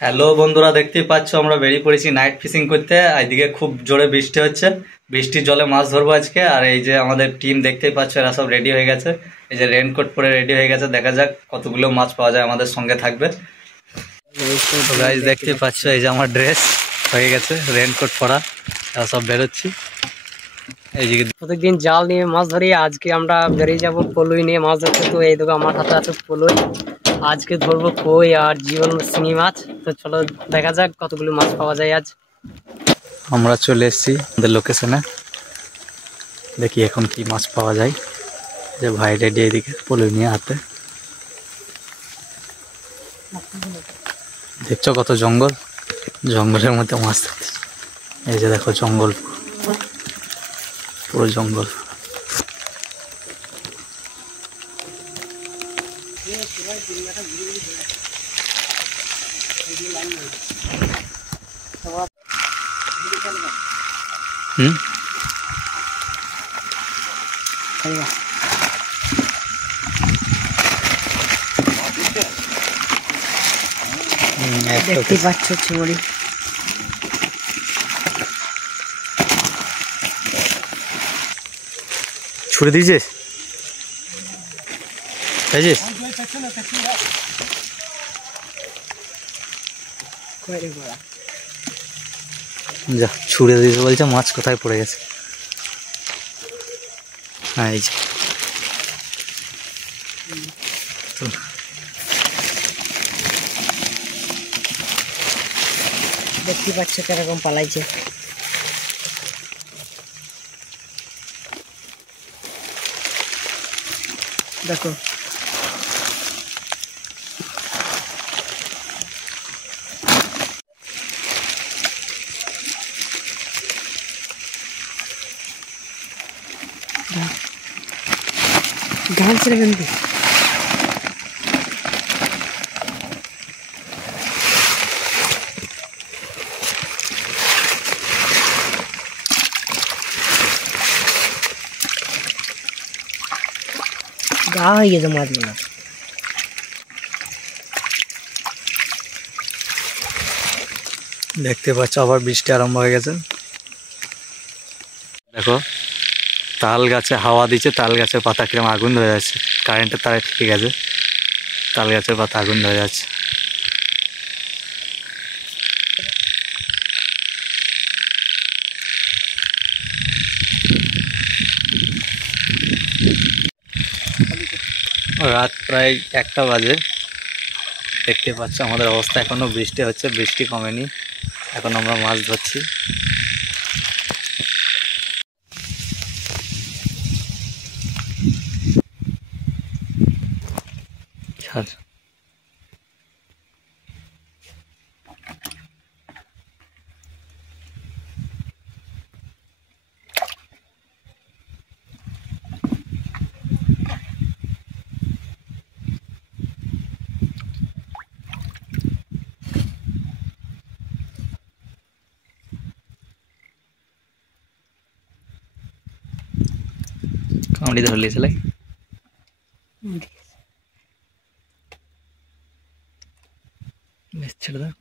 হ্যালো বন্ধুরা, দেখতেই পাচ্ছ আমরা বেরিয়ে পড়েছি নাইট ফিশিং করতে। এইদিকে খুব জোরে বৃষ্টি হচ্ছে, বৃষ্টির জলে মাছ ধরবো আজকে। আর এই যে আমাদের টিম দেখতেই পাচ্ছ, এরা সব রেডি হয়ে গেছে। এই যে রেনকোট পরে রেডি হয়ে গেছে, দেখা যাক কতগুলো মাছ পাওয়া যায়। আমাদের সঙ্গে থাকবে। তো গাইস দেখতেই পাচ্ছ, এই যে আমার ড্রেস হয়ে গেছে, রেনকোট পরা, এরা সব বেরোচ্ছি। এই যে প্রত্যেকদিন জাল নিয়ে মাছ ধরি, আজকে আমরা বেরিয়ে যাবো পলুই নিয়ে মাছ ধরতে। তো এই দেখো আমার হাতে আছে পলুই, আজকে ধরবো কই আর জীবন শিঙি মাছ। তো চলো দেখা যাক কতগুলো মাছ পাওয়া যায় আজ। আমরা চলে এসেছি আমাদের লোকেশনে, দেখি এখন কি মাছ পাওয়া যায়। যে ভাই রেডি এদিকে পলুই নিয়ে হাতে। দেখছো কত জঙ্গল, জঙ্গলের মধ্যে মাছ ধরতে। এই যে দেখো জঙ্গল, পুরো জঙ্গল। দেখতে পাচ্ছ চিংড়ি, ছুড়ে দিয়েছিস? খাইছিস? যা ছুড়ে দিয়েছে বলছে, মাছ কোথায় পড়ে গেছে। হ্যাঁ এই যে দেখতে পাচ্ছ কিরকম পালাইছে। দেখো গান ছেড়ে কিন্তু গা হয়ে গেছে মাছগুলো। দেখতে পাচ্ছ আবার বৃষ্টি আরম্ভ হয়ে গেছে। দেখো তাল গাছে হাওয়া দিচ্ছে, তাল গাছের পাতা কিরম আগুন ধরে যাচ্ছে। কারেন্টের তারে ঠিক আছে, তাল গাছের পাতা আগুন ধরে যাচ্ছে। রাত প্রায় 1টা বাজে। দেখতে পাচ্ছ আমাদের অবস্থা, এখনো বৃষ্টি হচ্ছে, বৃষ্টি কমেনি, এখন আমরা মাছ ধরছি। কামড়ি ধরলি ছেলে, বেশ ছেড়ে দাও।